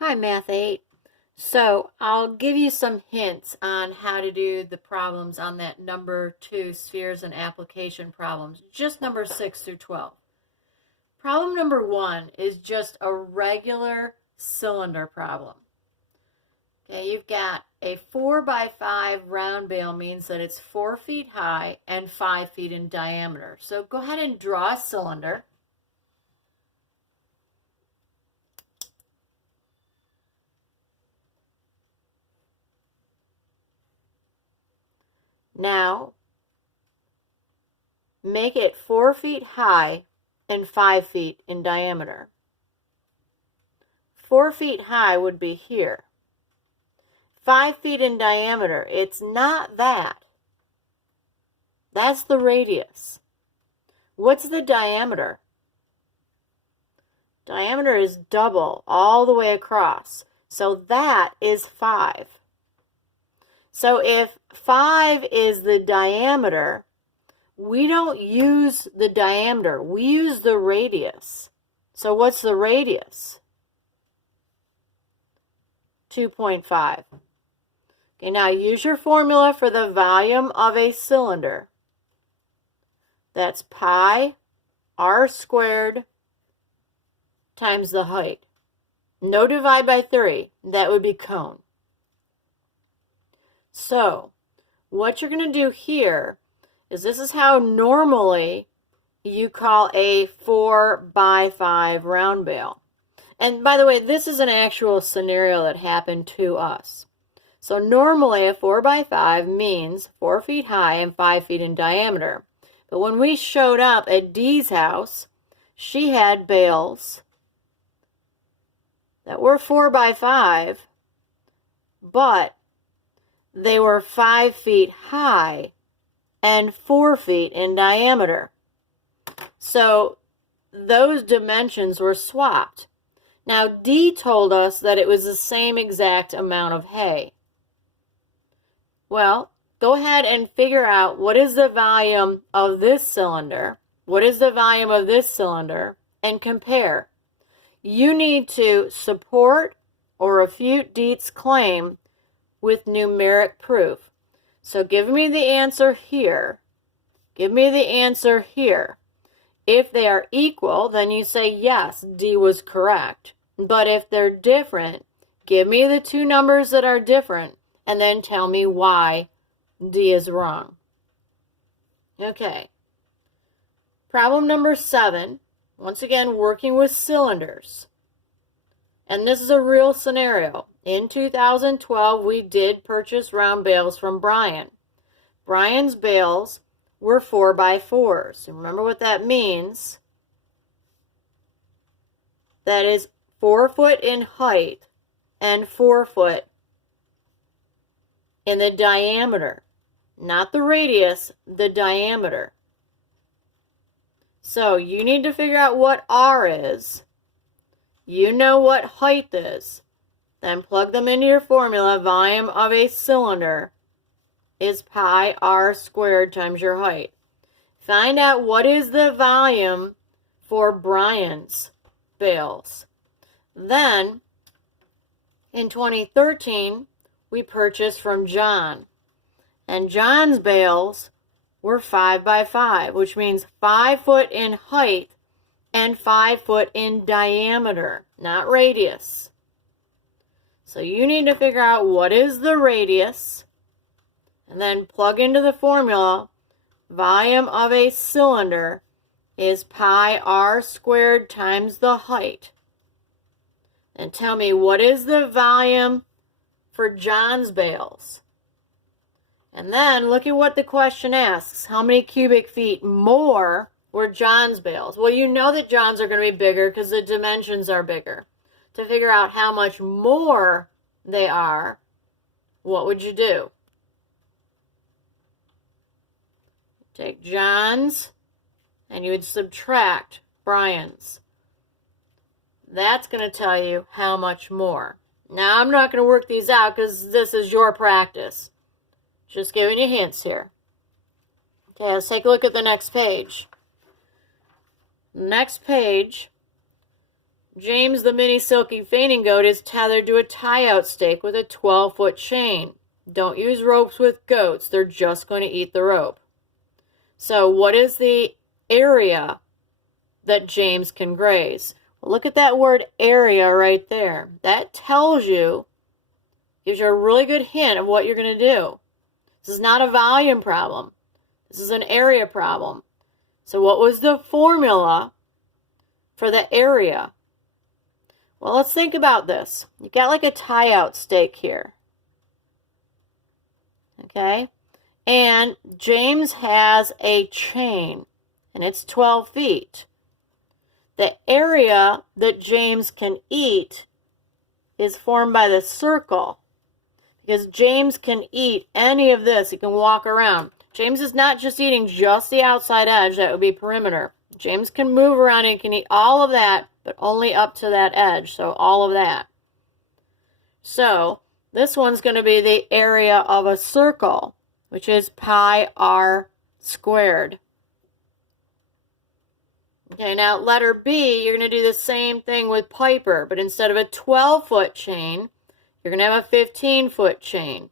Hi, Math 8. So I'll give you some hints on how to do the problems on that number 2 spheres and application problems, just number 6 through 12. Problem number 1 is just a regular cylinder problem. Okay, you've got a 4 by 5 round bale, means that it's 4 feet high and 5 feet in diameter. So go ahead and draw a cylinder. Now, make it 4 feet high and 5 feet in diameter. 4 feet high would be here. 5 feet in diameter, it's not that. That's the radius. What's the diameter? Diameter is double all the way across. So that is 5. So if 5 is the diameter, we don't use the diameter. We use the radius. So what's the radius? 2.5. Okay, now use your formula for the volume of a cylinder. That's pi r squared times the height. No divide by 3. That would be cone. So what you're going to do here is, this is how normally you call a 4 by 5 round bale. And by the way, this is an actual scenario that happened to us. So normally a 4 by 5 means 4 feet high and 5 feet in diameter. But when we showed up at Dee's house, she had bales that were 4 by 5, but they were 5 feet high and 4 feet in diameter. So those dimensions were swapped. Now, Dee told us that it was the same exact amount of hay. Well, go ahead and figure out what is the volume of this cylinder, what is the volume of this cylinder, and compare. You need to support or refute Dee's claim with numeric proof. So give me the answer here. Give me the answer here. If they are equal, then you say, yes, D was correct. But if they're different, give me the two numbers that are different, and then tell me why D is wrong. Okay. Problem number 7. Once again, working with cylinders. And this is a real scenario. In 2012, we did purchase round bales from Brian. Brian's bales were 4 by 4s. Remember what that means? That is 4 foot in height and 4 foot in the diameter. Not the radius, the diameter. So you need to figure out what R is. You know what height is. Then plug them into your formula. Volume of a cylinder is pi r squared times your height. Find out what is the volume for Brian's bales. Then, in 2013, we purchased from John. And John's bales were 5 by 5, which means 5 foot in height and 5 foot in diameter, not radius. So you need to figure out what is the radius, and then plug into the formula. Volume of a cylinder is pi r squared times the height. And tell me, what is the volume for John's bales? And then look at what the question asks. How many cubic feet more were John's bales? Well, you know that John's are going to be bigger because the dimensions are bigger. To figure out how much more they are, what would you do? Take John's and you would subtract Brian's. That's going to tell you how much more. Now, I'm not going to work these out because this is your practice. Just giving you hints here. Okay, let's take a look at the next page. Next page, James, the mini silky fainting goat, is tethered to a tie-out stake with a 12-foot chain. Don't use ropes with goats. They're just going to eat the rope. So what is the area that James can graze? Well, look at that word area right there. That tells you, gives you a really good hint of what you're going to do. This is not a volume problem. This is an area problem. So what was the formula for the area? Well, let's think about this. You got like a tie-out stake here. Okay? And James has a chain, and it's 12 feet. The area that James can eat is formed by the circle, because James can eat any of this. He can walk around. James is not just eating just the outside edge. That would be perimeter. James can move around and can eat all of that, but only up to that edge, so all of that. So this one's going to be the area of a circle, which is pi r squared. Okay, now letter B, you're going to do the same thing with Piper, but instead of a 12-foot chain, you're going to have a 15-foot chain.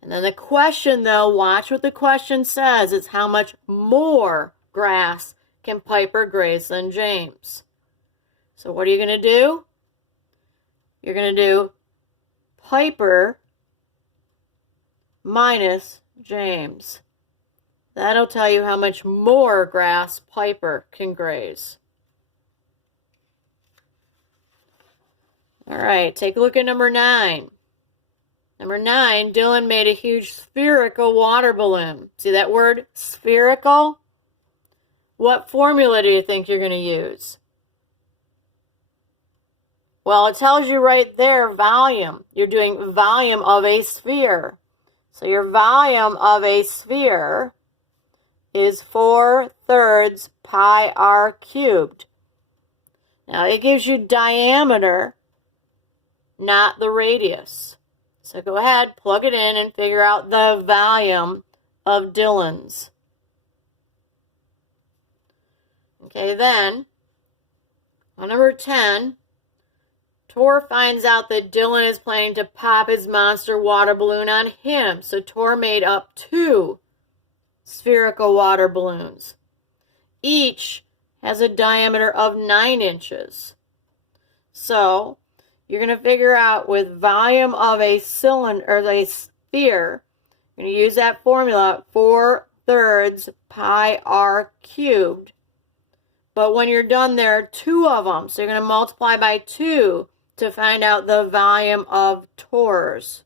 And then the question, though, watch what the question says, is how much more grass can Piper graze than James? So what are you going to do? You're going to do Piper minus James. That'll tell you how much more grass Piper can graze. All right, take a look at number 9. Number 9, Dylan made a huge spherical water balloon. See that word, spherical? What formula do you think you're going to use? Well, it tells you right there, volume. You're doing volume of a sphere. So your volume of a sphere is 4/3 pi r cubed. Now, it gives you diameter, not the radius. So go ahead, plug it in, and figure out the volume of Dylan's. Okay, then, on number 10, Tor finds out that Dylan is planning to pop his monster water balloon on him. So Tor made up 2 spherical water balloons. Each has a diameter of 9 inches. So you're going to figure out with volume of a cylinder or a sphere, you're going to use that formula, 4/3 pi r cubed. But when you're done, there are 2 of them. So you're going to multiply by 2 to find out the volume of Tor's.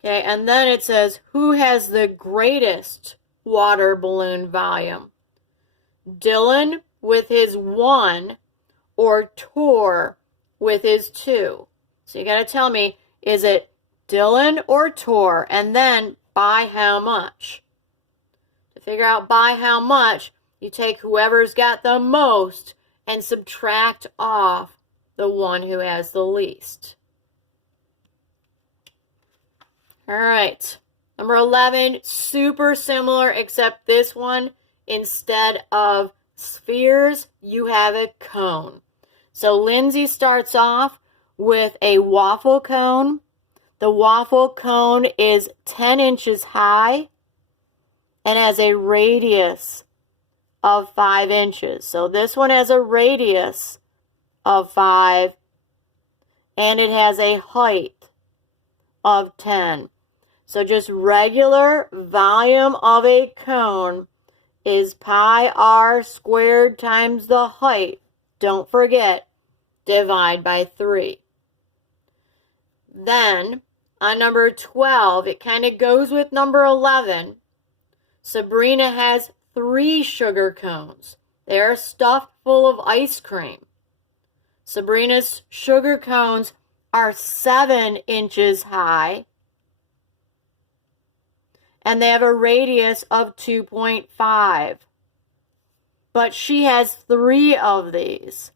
Okay, and then it says, who has the greatest water balloon volume? Dylan with his 1 or Tor with his 2? So you got to tell me, is it Dylan or Tor? And then by how much? To figure out by how much, you take whoever's got the most and subtract off the one who has the least. All right, number 11, super similar, except this one, instead of spheres, you have a cone. So Lindsay starts off with a waffle cone. The waffle cone is 10 inches high and has a radius of 5 inches. So this one has a radius of 5, and it has a height of 10. So just regular volume of a cone is pi r squared times the height. Don't forget, divide by 3. Then, on number 12, it kind of goes with number 11. Sabrina has 3 sugar cones. They are stuffed full of ice cream. Sabrina's sugar cones are 7 inches high, and they have a radius of 2.5. But she has 3 of these.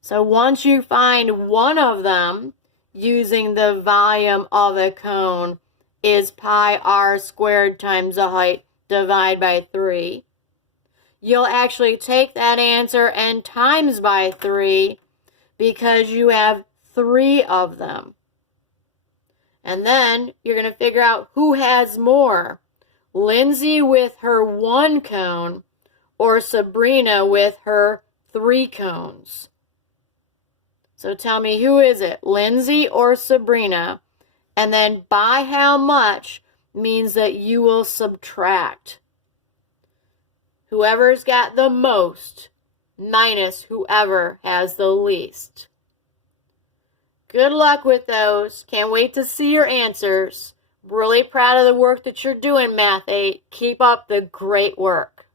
So once you find one of them, using the volume of a cone is pi r squared times the height, divide by 3. you'll actually take that answer and times by 3 because you have 3 of them. And then you're going to figure out who has more, Lindsay with her 1 cone or Sabrina with her 3 cones. So tell me, who is it, Lindsay or Sabrina? And then by how much means that you will subtract. Whoever's got the most minus whoever has the least. Good luck with those. Can't wait to see your answers. Really proud of the work that you're doing, Math 8. Keep up the great work.